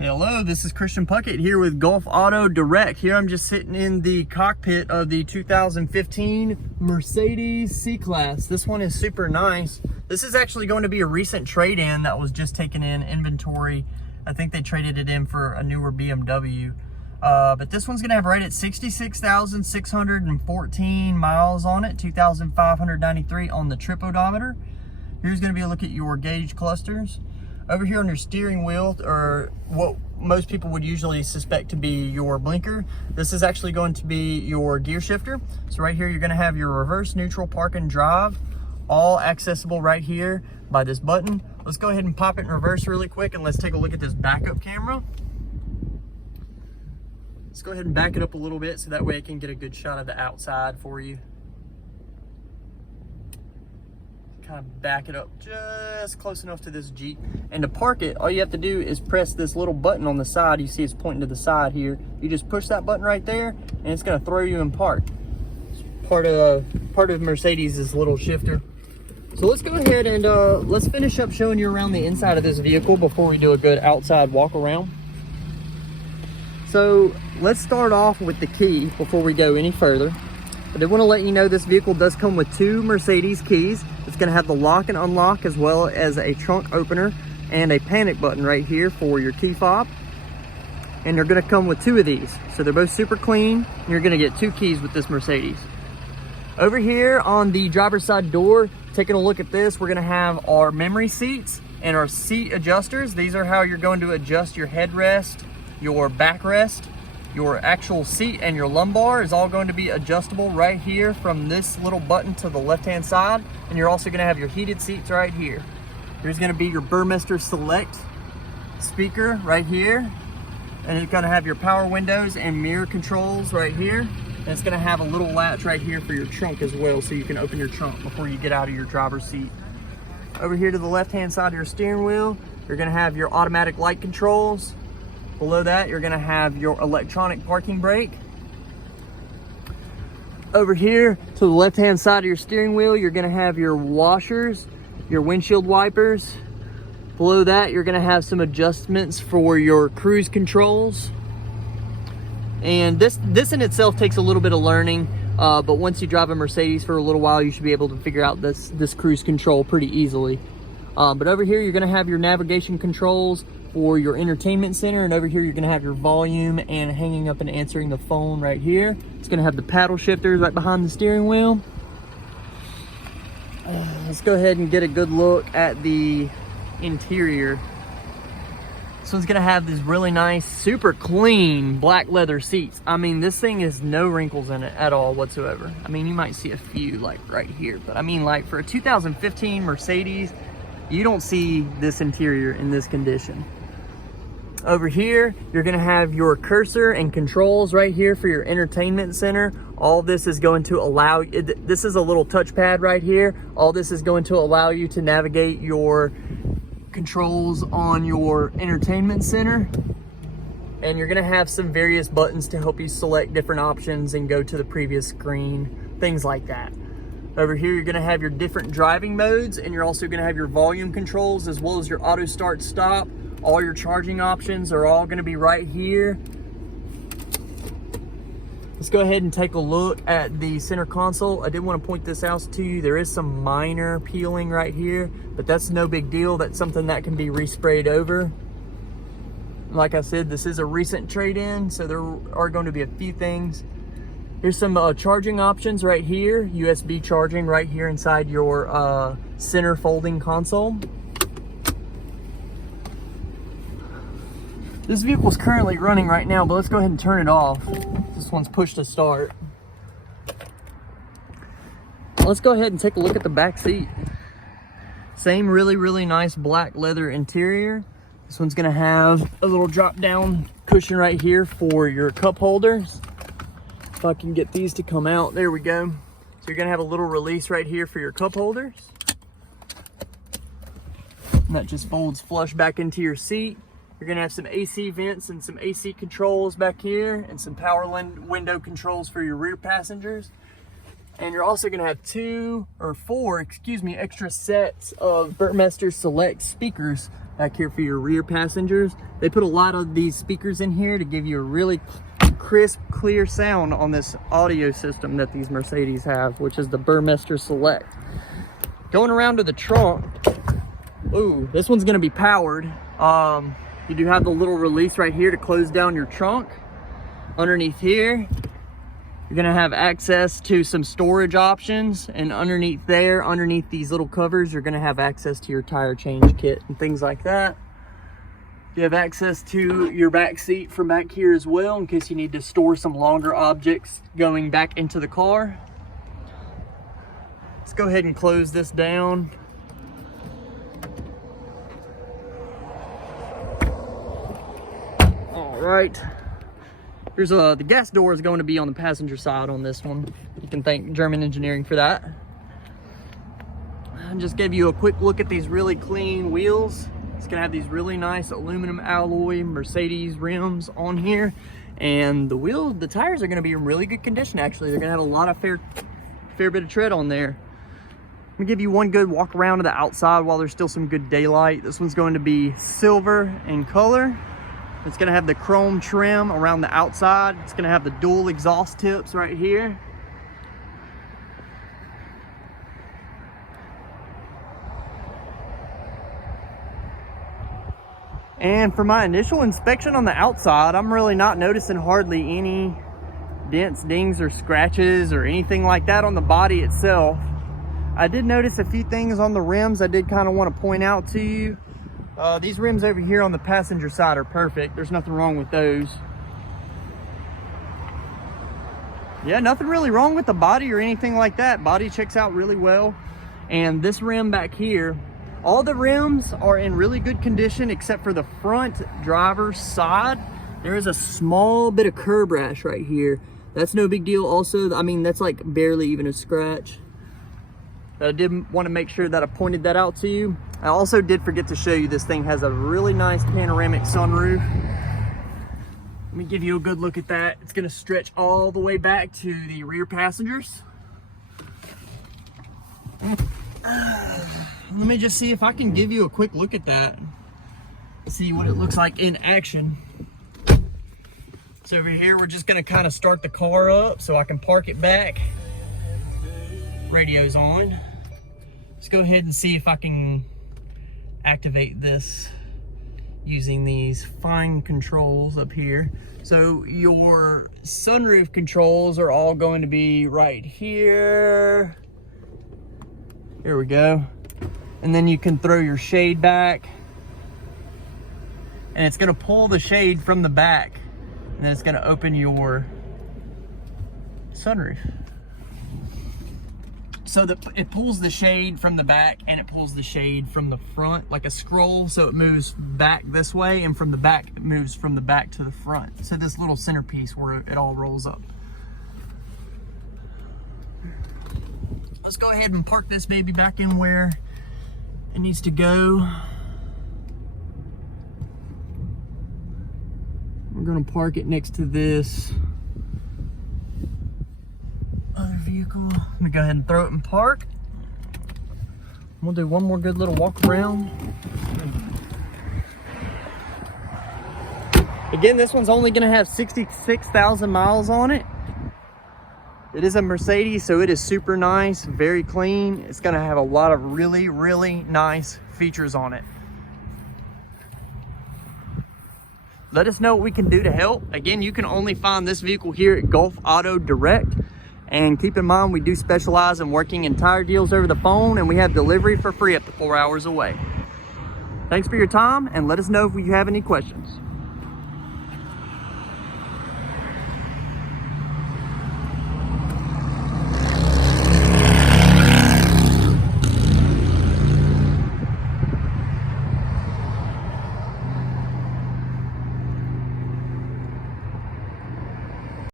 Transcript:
Hello, this is Christian Puckett here with Gulf Auto Direct. Here I'm just sitting in the cockpit of the 2015 Mercedes C-Class. This one is super nice. This is actually going to be a recent trade-in that was just taken in inventory. I think they traded it in for a newer BMW. But this one's gonna have right at 66,614 miles on it, 2,593 on the trip odometer. Here's gonna be a look at your gauge clusters. Over here on your steering wheel, or what most people would usually suspect to be your blinker, this is actually going to be your gear shifter. So right here, you're gonna have your reverse, neutral, park, and drive, all accessible right here by this button. Let's go ahead and pop it in reverse really quick, and let's take a look at this backup camera. Let's go ahead and back it up a little bit so that way I can get a good shot of the outside for you. Kind of back it up just close enough to this Jeep. And to park it, all you have to do is press this little button on the side. You see it's pointing to the side here. You just push that button right there and it's gonna throw you in park. It's part of Mercedes' little shifter. So let's go ahead and let's finish up showing you around the inside of this vehicle before we do a good outside walk around. So let's start off with the key before we go any further. I did want to let you know this vehicle does come with two Mercedes keys. It's going to have the lock and unlock, as well as a trunk opener and a panic button right here for your key fob. And they're going to come with two of these. So they're both super clean. And you're going to get two keys with this Mercedes. Over here on the driver's side door, taking a look at this, we're going to have our memory seats and our seat adjusters. These are how you're going to adjust your headrest, your backrest, your actual seat, and your lumbar is all going to be adjustable right here from this little button to the left hand side. And you're also going to have your heated seats right here. There's going to be your Burmester Select speaker right here, and it's going to have your power windows and mirror controls right here. And it's going to have a little latch right here for your trunk as well, so you can open your trunk before you get out of your driver's seat. Over here to the left hand side of your steering wheel, you're going to have your automatic light controls. Below that, you're gonna have your electronic parking brake. Over here to the left-hand side of your steering wheel, you're gonna have your washers, your windshield wipers. Below that, you're gonna have some adjustments for your cruise controls. And this in itself takes a little bit of learning, but once you drive a Mercedes for a little while, you should be able to figure out this cruise control pretty easily. But over here, you're gonna have your navigation controls for your entertainment center, and over here you're going to have your volume and hanging up and answering the phone right here. It's going to have the paddle shifters right behind the steering wheel. Let's go ahead and get a good look at the interior. This one's going to have these really nice, super clean black leather seats. I mean, this thing has no wrinkles in it at all whatsoever. I mean, you might see a few like right here, but I mean, like for a 2015 Mercedes, you don't see this interior in this condition. Over here, you're gonna have your cursor and controls right here for your entertainment center. All this is going to allow, this is a little touchpad right here. All this is going to allow you to navigate your controls on your entertainment center. And you're gonna have some various buttons to help you select different options and go to the previous screen, things like that. Over here, you're gonna have your different driving modes, and you're also gonna have your volume controls as well as your auto start stop. All your charging options are all gonna be right here. Let's go ahead and take a look at the center console. I did want to point this out to you. There is some minor peeling right here, but that's no big deal. That's something that can be resprayed over. Like I said, this is a recent trade-in, so there are going to be a few things. Here's some charging options right here. USB charging right here inside your center folding console. This vehicle is currently running right now, but let's go ahead and turn it off. This one's push to start. Let's go ahead and take a look at the back seat. Same really nice black leather interior. This one's gonna have a little drop down cushion right here for your cup holders. If I can get these to come out, there we go. So you're gonna have a little release right here for your cup holders. And that just folds flush back into your seat. You're gonna have some AC vents and some AC controls back here, and some power window controls for your rear passengers. And you're also gonna have four extra sets of Burmester Select speakers back here for your rear passengers. They put a lot of these speakers in here to give you a really crisp, clear sound on this audio system that these Mercedes have, which is the Burmester Select. Going around to the trunk, ooh, this one's gonna be powered. You do have the little release right here to close down your trunk. Underneath here, you're gonna have access to some storage options, and underneath there, underneath these little covers, you're gonna have access to your tire change kit and things like that. You have access to your back seat from back here as well, in case you need to store some longer objects going back into the car. Let's go ahead and close this down. All right. Here's the gas door is going to be on the passenger side on this one. You can thank German engineering for that. I just gave you a quick look at these really clean wheels. It's gonna have these really nice aluminum alloy Mercedes rims on here. And the tires are gonna be in really good condition actually. They're gonna have a lot of fair bit of tread on there. Let me give you one good walk around to the outside while there's still some good daylight. This one's going to be silver in color. It's gonna have the chrome trim around the outside. It's gonna have the dual exhaust tips right here. And for my initial inspection on the outside, I'm really not noticing hardly any dents, dings, or scratches or anything like that on the body itself. I did notice a few things on the rims I did kind of want to point out to you. These rims over here on the passenger side are perfect. There's nothing wrong with those. Yeah, nothing really wrong with the body or anything like that. Body checks out really well. And this rim back here, all the rims are in really good condition except for the front driver's side. There is a small bit of curb rash right here. That's no big deal also. I mean, that's like barely even a scratch. But I did want to make sure that I pointed that out to you. I also did forget to show you this thing has a really nice panoramic sunroof. Let me give you a good look at that. It's going to stretch all the way back to the rear passengers. Let me just see if I can give you a quick look at that. See what it looks like in action. So over here, we're just going to kind of start the car up so I can park it back. Radio's on. Let's go ahead and see if I can activate this using these fine controls up here. So your sunroof controls are all going to be right here. Here we go. And then you can throw your shade back. And it's gonna pull the shade from the back. And then it's gonna open your sunroof. So that it pulls the shade from the back and it pulls the shade from the front like a scroll. So it moves back this way, and from the back, it moves from the back to the front. So this little centerpiece where it all rolls up. Let's go ahead and park this baby back in where it needs to go. We're gonna park it next to this other vehicle. I'm gonna go ahead and throw it in park. We'll do one more good little walk around. Again, this one's only gonna have 66,000 miles on it. It is a Mercedes, so it is super nice, very clean. It's gonna have a lot of really, really nice features on it. Let us know what we can do to help. Again, you can only find this vehicle here at Gulf Auto Direct. And keep in mind, we do specialize in working in tire deals over the phone, and we have delivery for free up to 4 hours away. Thanks for your time, and let us know if you have any questions.